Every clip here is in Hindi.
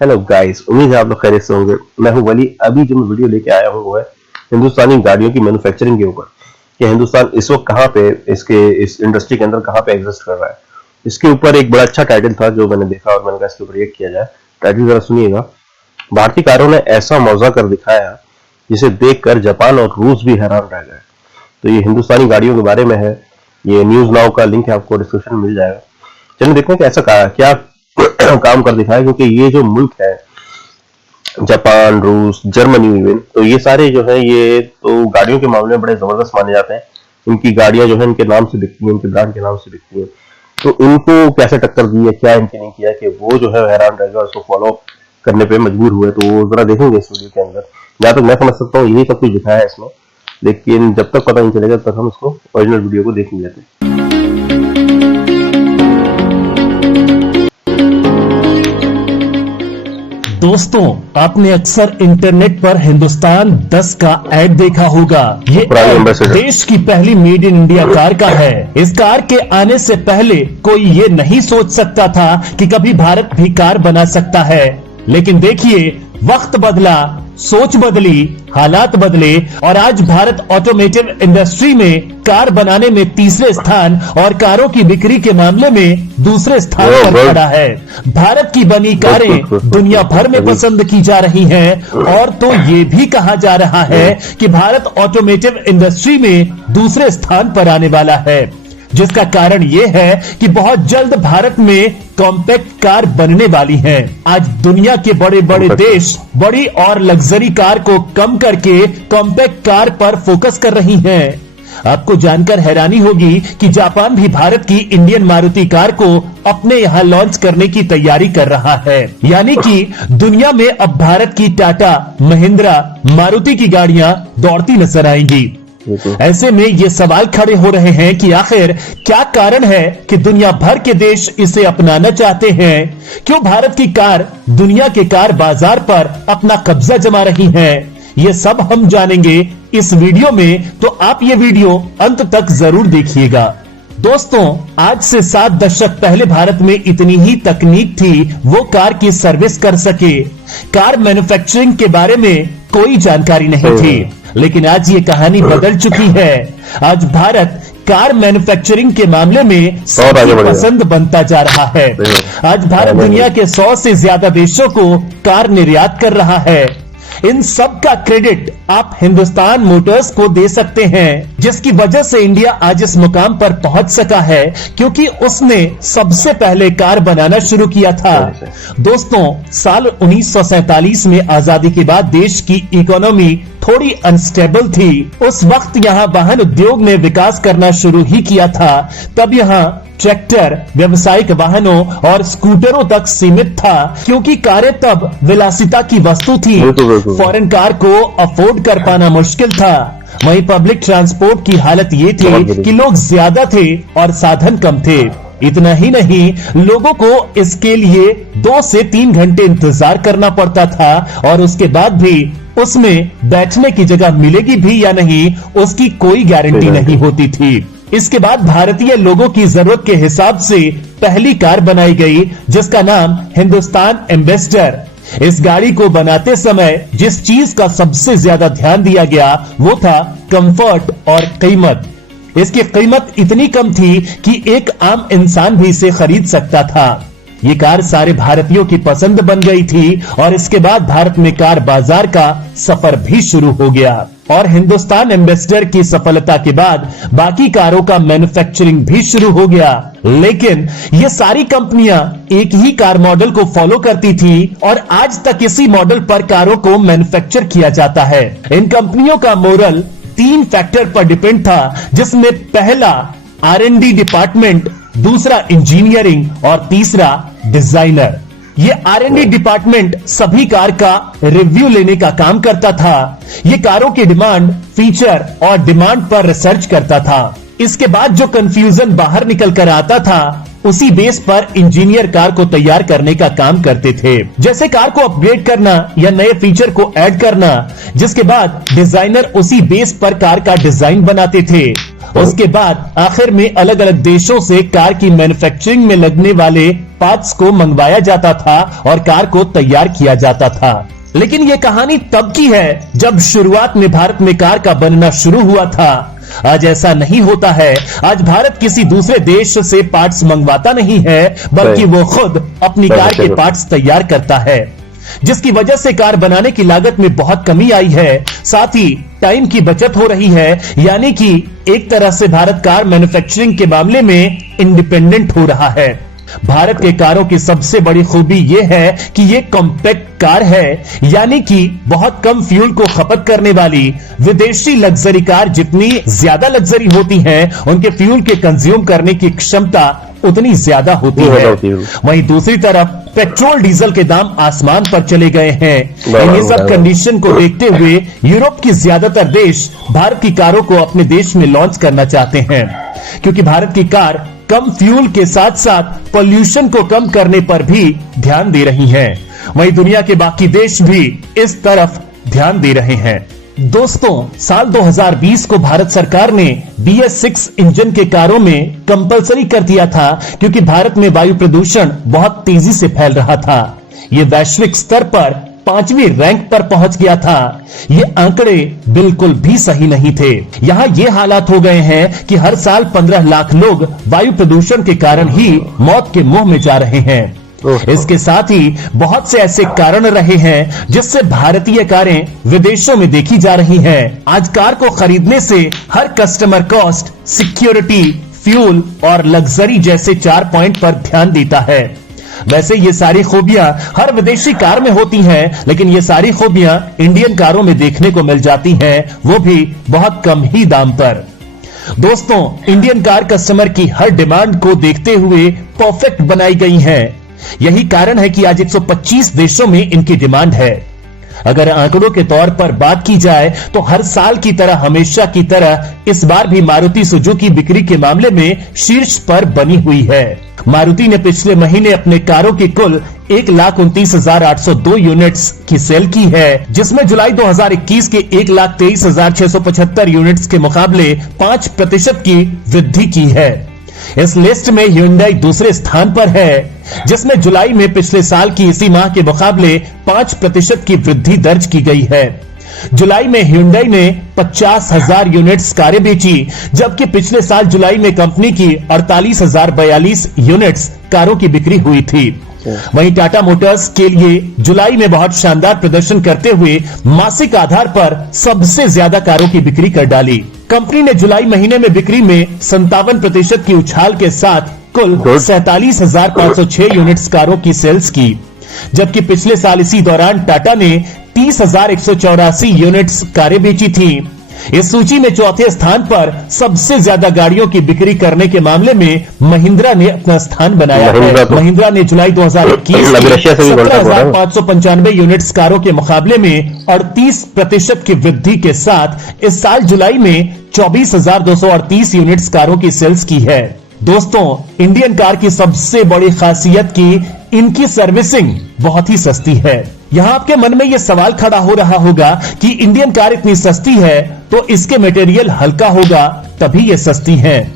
हेलो गाइस, उम्मीद है आप लोग खैरियत से होंगे। मैं हूं वली। अभी जो मैं वीडियो लेके आया हूं वो है हिंदुस्तानी गाड़ियों की मैन्युफैक्चरिंग के ऊपर कि हिंदुस्तान इस वक्त कहां पे इस इंडस्ट्री के अंदर कहां पे एग्जिस्ट कर रहा है। इसके ऊपर एक बड़ा अच्छा टाइटल था जो मैंने देखा और मैंने कहा इसके ऊपर रिएक्ट किया जाए। टाइटल जरा सुनिएगा। भारतीय कारों ने ऐसा मौजा कर दिखाया जिसे देखकर जापान और रूस भी हैरान रह गए। तो ये हिंदुस्तानी गाड़ियों के बारे में है। ये न्यूज नाउ का लिंक है, आपको डिस्क्रिप्शन में मिल जाएगा। चलिए देखते हैं कि ऐसा क्या काम कर दिखाया, क्योंकि ये जो मुल्क है जापान, रूस, जर्मनी इवन, तो ये सारे जो है ये तो गाड़ियों के मामले में बड़े जबरदस्त माने जाते हैं। इनकी गाड़ियां जो है इनके नाम से बिकती हैं, इनके ब्रांड के नाम से बिकती हैं। तो इनको कैसे टक्कर दी है, क्या इनके नहीं किया कि वो जो है हैरान रह गए और उसको फॉलो करने पे मजबूर हुए। तो वो जरा देखेंगे इस वीडियो के अंदर। जहां तक मैं समझ सकता हूँ यही सब कुछ दिखाया है इसमें, लेकिन जब तक पता नहीं चलेगा तब तक हम इसको ओरिजिनल वीडियो को देख नहीं लेते। दोस्तों, आपने अक्सर इंटरनेट पर हिंदुस्तान 10 का ऐड देखा होगा। ये ऐड देश की पहली मेड इन इंडिया कार का है। इस कार के आने से पहले कोई ये नहीं सोच सकता था कि कभी भारत भी कार बना सकता है। लेकिन देखिए, वक्त बदला, सोच बदली, हालात बदले और आज भारत ऑटोमेटिव इंडस्ट्री में कार बनाने में तीसरे स्थान और कारों की बिक्री के मामले में दूसरे स्थान पर खड़ा है। भारत की बनी कारें दुनिया भर में पसंद की जा रही हैं और तो ये भी कहा जा रहा है कि भारत ऑटोमेटिव इंडस्ट्री में दूसरे स्थान पर आने वाला है, जिसका कारण यह है कि बहुत जल्द भारत में कॉम्पैक्ट कार बनने वाली हैं। आज दुनिया के बड़े बड़े देश बड़ी और लग्जरी कार को कम करके कॉम्पैक्ट कार पर फोकस कर रही हैं। आपको जानकर हैरानी होगी कि जापान भी भारत की इंडियन मारुति कार को अपने यहां लॉन्च करने की तैयारी कर रहा है। यानी कि दुनिया में अब भारत की टाटा, महिंद्रा, मारुति की गाड़ियां दौड़ती नजर आएंगी। ऐसे में ये सवाल खड़े हो रहे हैं कि आखिर क्या कारण है कि दुनिया भर के देश इसे अपनाना चाहते हैं। क्यों भारत की कार दुनिया के कार बाजार पर अपना कब्जा जमा रही है। ये सब हम जानेंगे इस वीडियो में, तो आप ये वीडियो अंत तक जरूर देखिएगा। दोस्तों, आज से 7 दशक पहले भारत में इतनी ही तकनीक थी वो कार की सर्विस कर सके। कार मैन्युफैक्चरिंग के बारे में कोई जानकारी नहीं थी, लेकिन आज ये कहानी बदल चुकी है। आज भारत कार मैन्युफैक्चरिंग के मामले में सबकी पसंद बनता जा रहा है। आज भारत दुनिया के 100 से ज्यादा देशों को कार निर्यात कर रहा है। इन सब का क्रेडिट आप हिंदुस्तान मोटर्स को दे सकते हैं, जिसकी वजह से इंडिया आज इस मुकाम पर पहुंच सका है, क्योंकि उसने सबसे पहले कार बनाना शुरू किया था। दोस्तों, साल 1947 में आजादी के बाद देश की इकोनॉमी थोड़ी अनस्टेबल थी। उस वक्त यहाँ वाहन उद्योग ने विकास करना शुरू ही किया था। तब यहाँ ट्रैक्टर व्यावसायिक वाहनों और स्कूटरों तक सीमित था, क्योंकि कारें तब विलासिता की वस्तु थी। फॉरेन कार को अफोर्ड कर पाना मुश्किल था। वहीं पब्लिक ट्रांसपोर्ट की हालत ये थी कि लोग ज्यादा थे और साधन कम थे। इतना ही नहीं, लोगों को इसके लिए 2 से 3 घंटे इंतजार करना पड़ता था और उसके बाद भी उसमें बैठने की जगह मिलेगी भी या नहीं, उसकी कोई गारंटी नहीं होती थी। इसके बाद भारतीय लोगों की जरूरत के हिसाब से पहली कार बनाई गई, जिसका नाम हिंदुस्तान एम्बेसडर। इस गाड़ी को बनाते समय जिस चीज का सबसे ज्यादा ध्यान दिया गया वो था कंफर्ट और कीमत। इसकी कीमत इतनी कम थी कि एक आम इंसान भी इसे खरीद सकता था। ये कार सारे भारतीयों की पसंद बन गई थी और इसके बाद भारत में कार बाजार का सफर भी शुरू हो गया। और हिंदुस्तान एम्बेसडर की सफलता के बाद बाकी कारों का मैन्युफैक्चरिंग भी शुरू हो गया। लेकिन ये सारी कंपनियां एक ही कार मॉडल को फॉलो करती थी और आज तक इसी मॉडल पर कारों को मैन्युफैक्चर किया जाता है। इन कंपनियों का मोरल 3 फैक्टर पर डिपेंड था, जिसमें पहला R&D डिपार्टमेंट, दूसरा इंजीनियरिंग और तीसरा डिजाइनर। ये R&D डिपार्टमेंट सभी कार का रिव्यू लेने का काम करता था। ये कारों की डिमांड, फीचर और डिमांड पर रिसर्च करता था। इसके बाद जो कंफ्यूजन बाहर निकल कर आता था उसी बेस पर इंजीनियर कार को तैयार करने का काम करते थे, जैसे कार को अपग्रेड करना या नए फीचर को ऐड करना, जिसके बाद डिजाइनर उसी बेस पर कार का डिजाइन बनाते थे। उसके बाद आखिर में अलग अलग देशों से कार की मैन्युफैक्चरिंग में लगने वाले पार्ट्स को मंगवाया जाता था और कार को तैयार किया जाता था। लेकिन ये कहानी तब की है जब शुरुआत में भारत में कार का बनना शुरू हुआ था। आज ऐसा नहीं होता है। आज भारत किसी दूसरे देश से पार्ट्स मंगवाता नहीं है, बल्कि वो खुद अपनी कार के पार्ट्स तैयार करता है, जिसकी वजह से कार बनाने की लागत में बहुत कमी आई है। साथ ही टाइम की बचत हो रही है, यानी कि एक तरह से भारत कार मैन्युफैक्चरिंग के मामले में इंडिपेंडेंट हो रहा है। भारत के कारों की सबसे बड़ी खूबी यह है कि ये कॉम्पैक्ट कार है, यानी कि बहुत कम फ्यूल को खपत करने वाली। विदेशी लग्जरी कार जितनी ज्यादा लग्जरी होती हैं, उनके फ्यूल के कंज्यूम करने की क्षमता उतनी ज्यादा होती है। वहीं दूसरी तरफ पेट्रोल डीजल के दाम आसमान पर चले गए हैं। इन्हीं सब कंडीशन को देखते हुए यूरोप की ज्यादातर देश भारत की कारों को अपने देश में लॉन्च करना चाहते हैं, क्योंकि भारत की कार कम फ्यूल के साथ साथ पोल्यूशन को कम करने पर भी ध्यान दे रही हैं। वहीं दुनिया के बाकी देश भी इस तरफ ध्यान दे रहे हैं। दोस्तों, साल 2020 को भारत सरकार ने BS6 इंजन के कारों में कंपलसरी कर दिया था, क्योंकि भारत में वायु प्रदूषण बहुत तेजी से फैल रहा था। ये वैश्विक स्तर पर 5वीं रैंक पर पहुंच गया था। ये आंकड़े बिल्कुल भी सही नहीं थे। यहाँ ये हालात हो गए हैं कि हर साल 15 लाख लोग वायु प्रदूषण के कारण ही मौत के मुंह में जा रहे हैं। इसके साथ ही बहुत से ऐसे कारण रहे हैं जिससे भारतीय कारें विदेशों में देखी जा रही हैं। आज कार को खरीदने से हर कस्टमर कॉस्ट, सिक्योरिटी, फ्यूल और लग्जरी जैसे 4 पॉइंट पर ध्यान देता है। वैसे ये सारी खूबियां हर विदेशी कार में होती हैं, लेकिन ये सारी खूबियां इंडियन कारों में देखने को मिल जाती हैं, वो भी बहुत कम ही दाम पर। दोस्तों, इंडियन कार कस्टमर की हर डिमांड को देखते हुए परफेक्ट बनाई गई है। यही कारण है कि आज 125 देशों में इनकी डिमांड है। अगर आंकड़ों के तौर पर बात की जाए तो हर साल की तरह, हमेशा की तरह इस बार भी मारुति सुजुकी बिक्री के मामले में शीर्ष पर बनी हुई है। मारुति ने पिछले महीने अपने कारों की कुल 1,29,802 यूनिट्स की सेल की है, जिसमें जुलाई 2021 के 1,23,675 यूनिट्स के मुकाबले 5% की वृद्धि की है। इस लिस्ट में Hyundai दूसरे स्थान पर है, जिसमें जुलाई में पिछले साल की इसी माह के मुकाबले 5% की वृद्धि दर्ज की गई है। जुलाई में Hyundai ने 50,000 यूनिट्स कारें बेची, जबकि पिछले साल जुलाई में कंपनी की 48,042 यूनिट्स कारों की बिक्री हुई थी। वहीं टाटा मोटर्स के लिए जुलाई में बहुत शानदार प्रदर्शन करते हुए मासिक आधार पर सबसे ज्यादा कारों की बिक्री कर डाली। कंपनी ने जुलाई महीने में बिक्री में 57% की उछाल के साथ कुल 47,506 यूनिट्स कारों की सेल्स की, जबकि पिछले साल इसी दौरान टाटा ने 30,184 यूनिट्स कारें बेची थी। इस सूची में चौथे स्थान पर सबसे ज्यादा गाड़ियों की बिक्री करने के मामले में महिंद्रा ने अपना स्थान बनाया है। महिंद्रा ने जुलाई 2021 17,595 यूनिट्स कारों के मुकाबले में 38% की वृद्धि के साथ इस साल जुलाई में 24,238 यूनिट्स कारों की सेल्स की है। दोस्तों, इंडियन कार की सबसे बड़ी खासियत की इनकी सर्विसिंग बहुत ही सस्ती है। यहाँ आपके मन में यह सवाल खड़ा हो रहा होगा कि इंडियन कार इतनी सस्ती है तो इसके मटेरियल हल्का होगा तभी ये सस्ती है,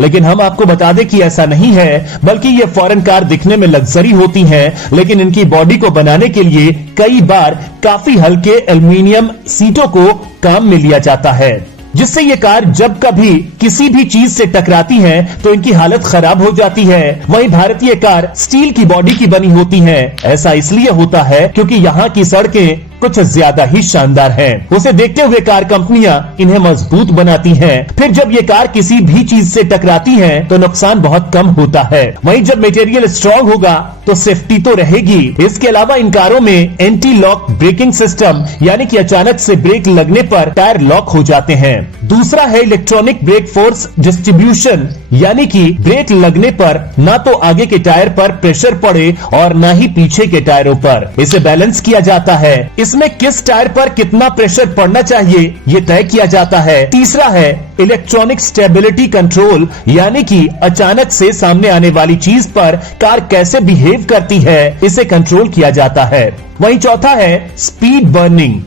लेकिन हम आपको बता दें कि ऐसा नहीं है, बल्कि ये फॉरेन कार दिखने में लग्जरी होती हैं, लेकिन इनकी बॉडी को बनाने के लिए कई बार काफी हल्के एल्युमिनियम सीटों को काम में लिया जाता है, जिससे ये कार जब कभी किसी भी चीज से टकराती हैं तो इनकी हालत खराब हो जाती है। वहीं भारतीय कार स्टील की बॉडी की बनी होती हैं। ऐसा इसलिए होता है क्योंकि यहाँ की सड़कें कुछ ज्यादा ही शानदार हैं। उसे देखते हुए कार कंपनियां इन्हें मजबूत बनाती हैं। फिर जब ये कार किसी भी चीज से टकराती हैं तो नुकसान बहुत कम होता है। वहीं जब मटेरियल स्ट्रॉन्ग होगा तो सेफ्टी तो रहेगी। इसके अलावा इन कारों में एंटी लॉक ब्रेकिंग सिस्टम, यानी कि अचानक से ब्रेक लगने पर टायर लॉक हो जाते हैं। दूसरा है इलेक्ट्रॉनिक ब्रेक फोर्स डिस्ट्रीब्यूशन, यानी कि ब्रेक लगने पर ना तो आगे के टायर पर प्रेशर पड़े और ना ही पीछे के टायरों पर। इसे बैलेंस किया जाता है। इस इसमें किस टायर पर कितना प्रेशर पड़ना चाहिए ये तय किया जाता है। तीसरा है इलेक्ट्रॉनिक स्टेबिलिटी कंट्रोल, यानी कि अचानक से सामने आने वाली चीज पर कार कैसे बिहेव करती है, इसे कंट्रोल किया जाता है। वहीं चौथा है स्पीड बर्निंग।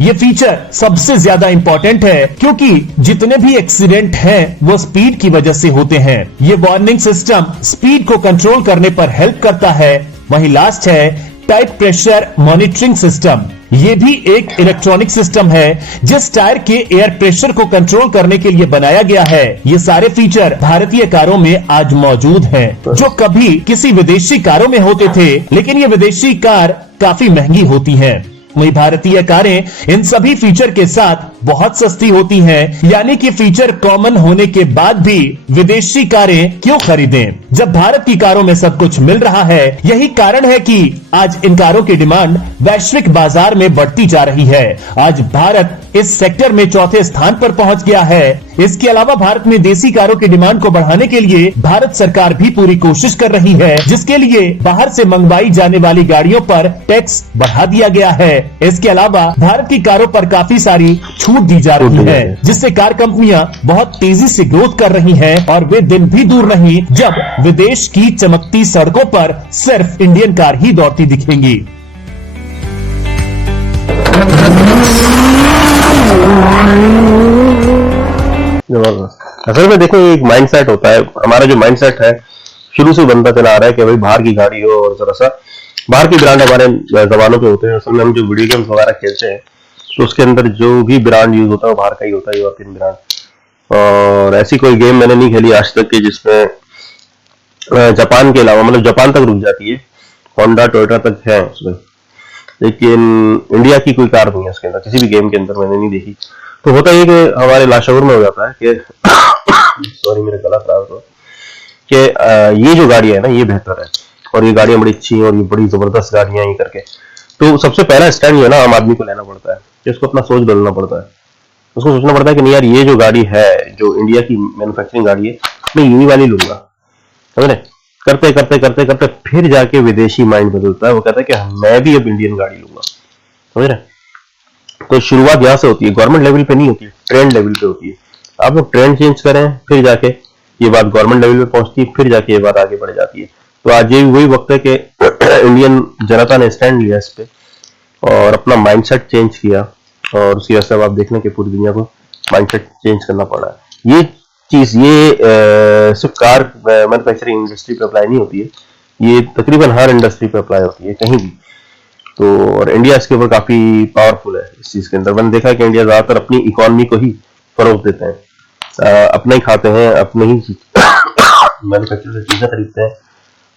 ये फीचर सबसे ज्यादा इंपॉर्टेंट है क्योंकि जितने भी एक्सीडेंट हैं वो स्पीड की वजह से होते हैं। ये वार्निंग सिस्टम स्पीड को कंट्रोल करने पर हेल्प करता है। वहीं लास्ट है टायर प्रेशर मॉनिटरिंग सिस्टम। ये भी एक इलेक्ट्रॉनिक सिस्टम है जिस टायर के एयर प्रेशर को कंट्रोल करने के लिए बनाया गया है। ये सारे फीचर भारतीय कारों में आज मौजूद हैं, जो कभी किसी विदेशी कारों में होते थे, लेकिन ये विदेशी कार काफी महंगी होती हैं। वही भारतीय कारें इन सभी फीचर के साथ बहुत सस्ती होती हैं, यानी कि फीचर कॉमन होने के बाद भी विदेशी कारें क्यों खरीदें जब भारत की कारों में सब कुछ मिल रहा है। यही कारण है कि आज इन कारों की डिमांड वैश्विक बाजार में बढ़ती जा रही है। आज भारत इस सेक्टर में चौथे स्थान पर पहुंच गया है। इसके अलावा भारत में देसी कारों की डिमांड को बढ़ाने के लिए भारत सरकार भी पूरी कोशिश कर रही है, जिसके लिए बाहर से मंगवाई जाने वाली गाड़ियों पर टैक्स बढ़ा दिया गया है। इसके अलावा भारत की कारों पर काफी सारी छूट दी जा रही है, जिससे कार कंपनियां बहुत तेजी से ग्रोथ कर रही हैं और वे दिन भी दूर नहीं जब विदेश की चमकती सड़कों पर सिर्फ इंडियन कार ही दौड़ती दिखेंगी। असल में देखो एक माइंडसेट होता है, हमारा जो माइंडसेट है शुरू से बनता चला आ रहा है कि भाई बाहर की गाड़ी हो और जरा सा बाहर की ब्रांड हमारे जबानों पे होते हैं। असल में हम जो वीडियो गेम्स वगैरह खेलते हैं तो उसके अंदर जो भी ब्रांड यूज होता है वो बाहर का ही होता है, यूरोपियन ब्रांड। और ऐसी कोई गेम मैंने नहीं खेली आज तक कि जिसमें जापान के अलावा, मतलब जापान तक रुक जाती है, होंडा टोयोटा तक है उसमें, लेकिन इंडिया की कोई कार नहीं है उसके अंदर, किसी भी गेम के अंदर मैंने नहीं देखी। तो होता है कि हमारे लाशोर में हो जाता है कि सॉरी मेरा गला खराब हुआ, कि ये जो गाड़ी है ना ये बेहतर है और ये गाड़ियां बड़ी अच्छी हैं और ये बड़ी जबरदस्त गाड़ियां ये करके। तो सबसे पहला स्टैंड जो है ना आम आदमी को लेना पड़ता है, कि उसको अपना सोच बदलना पड़ता है। उसको सोचना पड़ता है कि नहीं यार, ये जो गाड़ी है, जो इंडिया की मैन्युफैक्चरिंग गाड़ी है, मैं यही वाली लूंगा। समझ रहे? करते करते करते करते फिर जाके विदेशी माइंड बदलता है, वो कहता है कि मैं भी अब इंडियन गाड़ी लूंगा। समझ रहे? तो शुरुआत यहाँ से होती है, गवर्नमेंट लेवल पे नहीं होती, ट्रेंड लेवल पे होती है। आप लोग ट्रेंड चेंज करें, फिर जाके ये बात गवर्नमेंट लेवल पे पहुंचती है, फिर जाके ये बात आगे बढ़ जाती है। तो आज ये वही वक्त है कि इंडियन जनता ने स्टैंड लिया इस पे और अपना माइंडसेट चेंज किया, और उसकी वजह से अब आप देख लें कि पूरी दुनिया को माइंडसेट चेंज करना पड़ा है। ये चीज सिर्फ कार मैन्युफैक्चरिंग इंडस्ट्री पे अप्लाई नहीं होती है, ये तकरीबन हर इंडस्ट्री पे अप्लाई होती है कहीं भी। तो और इंडिया इसके ऊपर काफी पावरफुल है इस चीज के अंदर। मैंने देखा है कि इंडिया ज्यादातर अपनी इकोनॉमी को ही फरोग देते हैं, अपने ही खाते हैं, अपने ही मैन्युफैक्चर से चीजें खरीदते हैं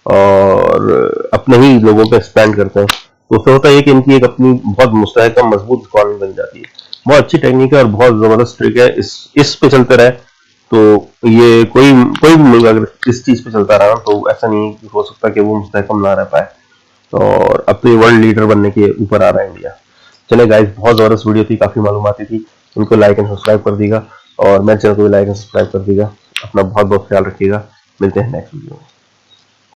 और अपने ही लोगों पे स्पेंड करते हैं। तो उससे होता है कि इनकी एक अपनी बहुत मुस्तहकम मजबूत इकोनॉमी बन जाती है। बहुत अच्छी टेक्निक है और बहुत जबरदस्त ट्रिक है। इस पे चलते रहे तो ये कोई भी मुल्क अगर इस चीज पे चलता रहा तो ऐसा नहीं हो सकता कि वो मुस्तहकम ना रह पाए और अपने वर्ल्ड लीडर बनने के ऊपर आ रहा है इंडिया। चले गाइस, बहुत जबरदस्त वीडियो थी, काफी मालूमाती थी। उनको लाइक एंड सब्सक्राइब कर दीजिएगा और मेरे चैनल को भी लाइक एंड सब्सक्राइब कर दीजिएगा। अपना बहुत बहुत ख्याल रखिएगा, मिलते हैं नेक्स्ट वीडियो में।